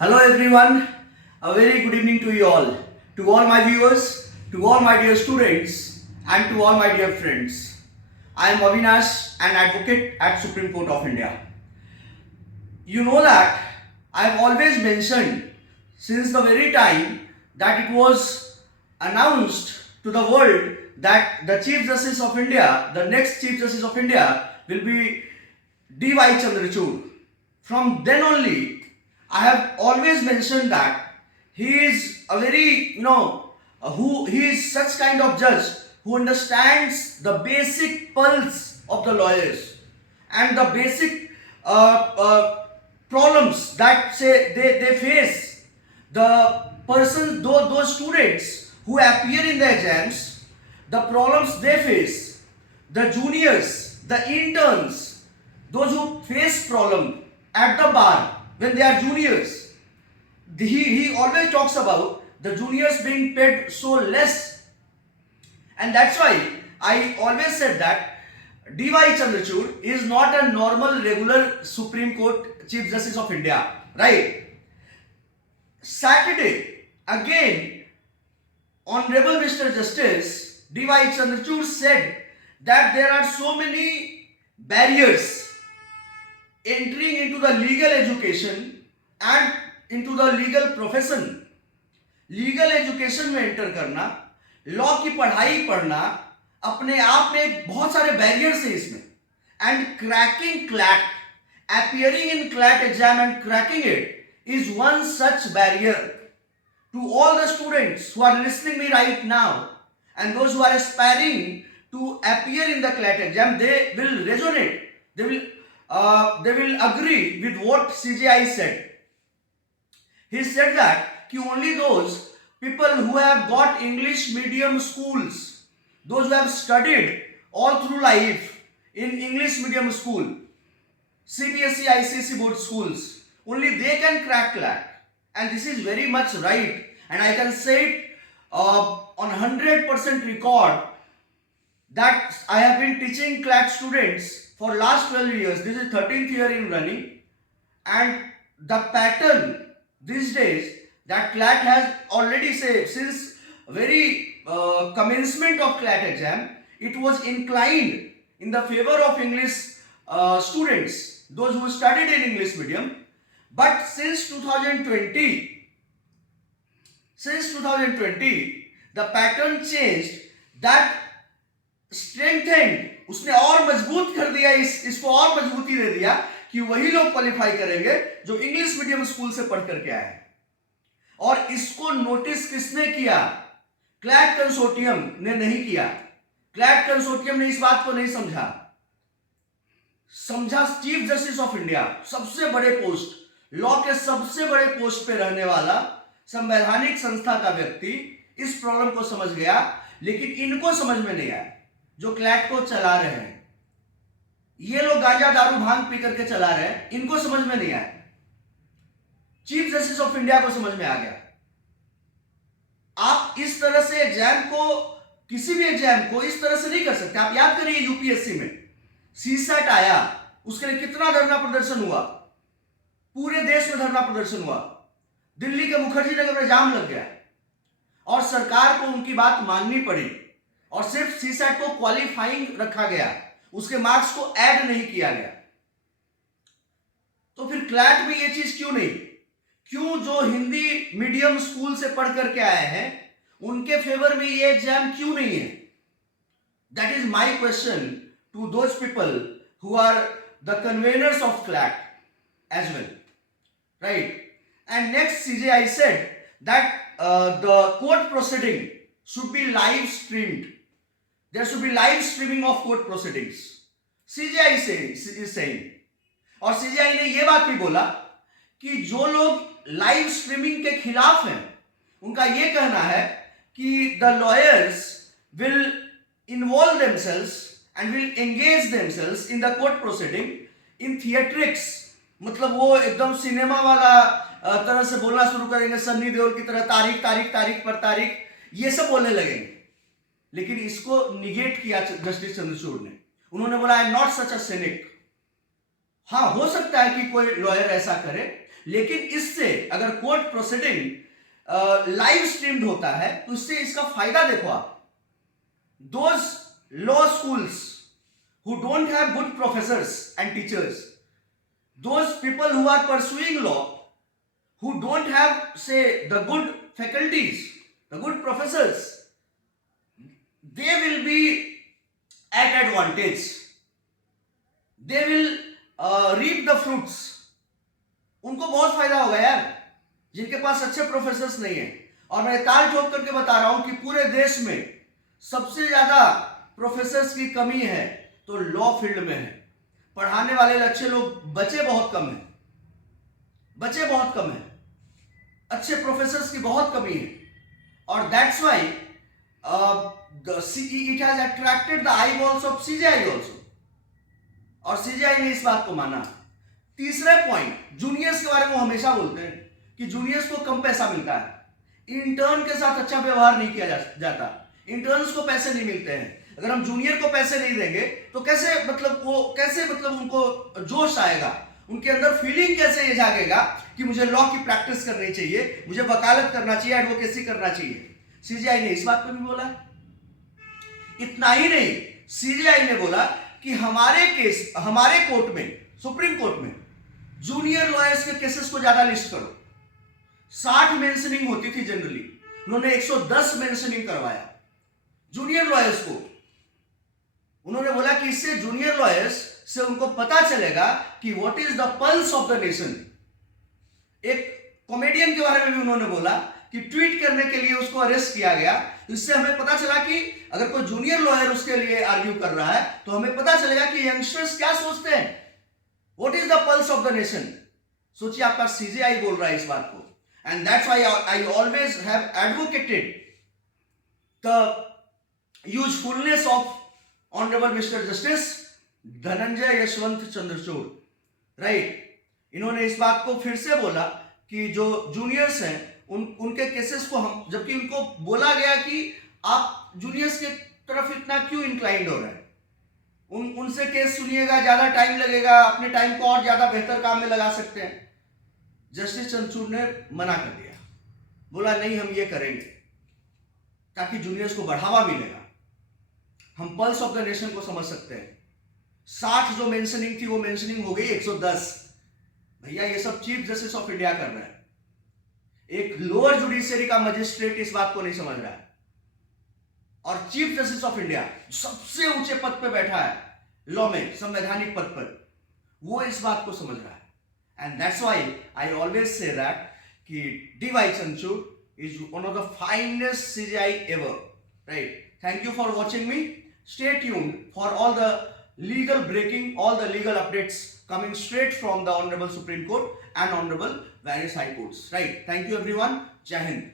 Hello everyone, a very good evening to you all. To all my viewers, to all my dear students and to all my dear friends. I am Avinash, an advocate at Supreme Court of India. You know that I have always mentioned since the very time that it was announced to the world that the Chief Justice of India, the next Chief Justice of India will be D.Y. Chandrachud. From then only, I have always mentioned that he is a very, he is such kind of judge who understands the basic pulse of the lawyers and the basic problems that say they face. The person, those students who appear in the exams, the problems they face, the juniors, the interns, those who face problem at the bar when they are juniors, he always talks about the juniors being paid so less, and that's why I always said that D.Y. Chandrachud is not a normal regular Supreme Court Chief Justice of India, right? Saturday, again, Honorable Mr. Justice D.Y. Chandrachud said that there are so many barriers entering into the legal education and into the legal profession. Legal education में enter करना, law की पढ़ाई पढ़ना, अपने आप में बहुत सारे बैरियर्स हैं इसमें. And cracking CLAT, appearing in CLAT exam and cracking it is one such barrier. To all the students who are listening me right now and those who are aspiring to appear in the CLAT exam, they will resonate. They will agree with what CJI said. He said that only those people who have got English medium schools, those who have studied all through life in English medium school, CBSE, ICSE board schools, only they can crack CLAT. And this is very much right. And I can say it on 100% record that I have been teaching CLAT students for last 12 years. This is 13th year in running. And the pattern these days that CLAT has already said since very commencement of CLAT exam, it was inclined in the favor of English students, those who studied in English medium. But since 2020, the pattern changed, that strengthened, उसने और मजबूत कर दिया, इसको और मजबूती दे दिया कि वही लोग क्वालिफाई करेंगे जो इंग्लिश मीडियम स्कूल से पढ़ करके आए. और इसको नोटिस किसने किया? क्लैट कंसोर्टियम ने नहीं किया. क्लैट कंसोर्टियम ने इस बात को नहीं समझा चीफ जस्टिस ऑफ इंडिया, सबसे बड़े पोस्ट, लॉ के सबसे बड़े पोस्ट पे रहने वाला संवैधानिक संस्था का व्यक्ति इस प्रॉब्लम को समझ गया, लेकिन इनको समझ में नहीं आया जो क्लैट को चला रहे हैं. ये लोग गांजा दारू भांग पी करके चला रहे हैं, इनको समझ में नहीं आया. चीफ जस्टिस ऑफ इंडिया को समझ में आ गया. आप इस तरह से एग्जाम को, किसी भी एग्जाम को इस तरह से नहीं कर सकते. आप याद करिए यूपीएससी में सीसैट आया, उसके लिए कितना धरना प्रदर्शन हुआ, पूरे देश में धरना प्रदर्शन हुआ. दिल्ली के मुखर्जी नगर में जाम लग गया और सरकार को उनकी बात माननी पड़ी और सिर्फ सीसैट को क्वालिफाइंग रखा गया, उसके मार्क्स को ऐड नहीं किया गया. तो फिर क्लैट में ये चीज क्यों नहीं? क्यों जो हिंदी मीडियम स्कूल से पढ़ करके आए हैं उनके फेवर में ये एग्जाम क्यों नहीं है? That is my question to those people who are the conveners of CLAT as well, right? And next, CJI said that the court proceeding should be live streamed. There should be live streaming of court proceedings. CJI is saying, और CJI ने ये बात भी बोला कि जो लोग live streaming के खिलाफ हैं, उनका ये कहना है कि the lawyers will involve themselves and will engage themselves in the court proceeding in theatrics. मतलब वो एकदम सिनेमा वाला तरह से बोलना शुरू करेंगे, सन्नी देओल की तरह तारीख तारीख तारीख पर तारीख, ये सब बोलने लगेंगे. लेकिन इसको निगेट किया जस्टिस चंद्रचूड़ ने. उन्होंने बोला I am not such a scenic. हाँ, हो सकता है कि कोई लॉयर ऐसा करे, लेकिन इससे अगर कोर्ट प्रोसीडिंग लाइव स्ट्रीम्ड होता है तो इससे इसका फायदा देखो आप, those law schools who don't have good professors and teachers, those people who are pursuing law, who don't have, say, the good faculties, the good professors, they will be at advantage. They will reap the fruits. उनको बहुत फायदा होगा यार, जिनके पास अच्छे professors नहीं है। और मैं ताल ठोक करके बता रहा हूं कि पूरे देश में सबसे ज्यादा प्रोफेसर्स की कमी है तो लॉ फील्ड में है। पढ़ाने वाले अच्छे लोग बचे बहुत कम है, बचे बहुत कम है, अच्छे प्रोफेसर्स की बहुत कमी है। और that's why it has attracted the I balls of CGI also, और सीजीआई ने इस बात को माना। तीसरा पॉइंट, जूनियर्स के बारे में वो हमेशा बोलते हैं कि जूनियर्स को कम पैसा मिलता है, इंटर्न के साथ अच्छा व्यवहार नहीं किया जाता, इंटर्न्स को पैसे नहीं मिलते हैं। अगर हम जूनियर को पैसे नहीं देंगे तो कैसे मतलब उनको जोश आएगा, उनके अंदर फीलिंग कैसे ये जागेगा कि मुझे लॉ की प्रैक्टिस करनी चाहिए, मुझे वकालत करना चाहिए, एडवोकेसी करना चाहिए। सीजीआई ने इस बात पर भी बोला। इतना ही नहीं, सीजीआई ने बोला कि हमारे कोर्ट में, सुप्रीम कोर्ट में जूनियर लॉयर्स के केसेस को ज्यादा लिस्ट करो। 60 मेंशनिंग होती थी जनरली, उन्होंने 110 मेंशनिंग करवाया जूनियर लॉयर्स को। उन्होंने बोला कि इससे जूनियर लॉयर्स से उनको पता चलेगा कि what is the pulse of the nation. एक कॉमेडियन के बारे में भी उन्होंने बोला कि ट्वीट करने के लिए उसको अरेस्ट किया गया, इससे हमें पता चला कि अगर कोई जूनियर लॉयर उसके लिए आर्ग्यू कर रहा है तो हमें पता चलेगा कि यंगस्टर्स क्या सोचते हैं, what is the pulse of the nation. सोचिए आपका सीजीआई बोल रहा है इस बात को। And that's why I always have advocated the usefulness of honourable mister justice Dhananjay Yashwant Chandrachud, right. इन्होंने इस बात को फिर से बोला कि जो जूनियर्स हैं उनके केसेस को हम, जबकि उनको बोला गया कि आप जूनियर्स के तरफ इतना क्यों इंक्लाइंड हो रहे हैं, उनसे केस सुनिएगा, ज्यादा टाइम लगेगा, अपने टाइम को और ज्यादा बेहतर काम में लगा सकते हैं। जस्टिस चंद्रचूड़ ने मना कर दिया, बोला नहीं हम ये करेंगे ताकि जूनियर्स को बढ़ावा मिलेगा, हम पल्स ऑफ द नेशन को समझ सकते हैं। 60 जो मेंशनिंग थी वो मेंशनिंग हो गई 110। भैया ये सब चीफ जस्टिस ऑफ इंडिया कर रहे हैं, एक लोअर जुडिशियरी का मजिस्ट्रेट इस बात को नहीं समझ रहा है। और चीफ जस्टिस ऑफ इंडिया सबसे ऊंचे पद पे बैठा है लॉ में, संवैधानिक पद पर, वो इस बात को समझ रहा है। And that's why I always say that कि D Y. Chandrachud is one of the finest CJI ever, right. Thank you for watching me. Stay tuned for all the legal breaking, all the legal updates coming straight from the Honorable Supreme Court and Honorable various High Courts. Right. Thank you everyone. Jai Hind.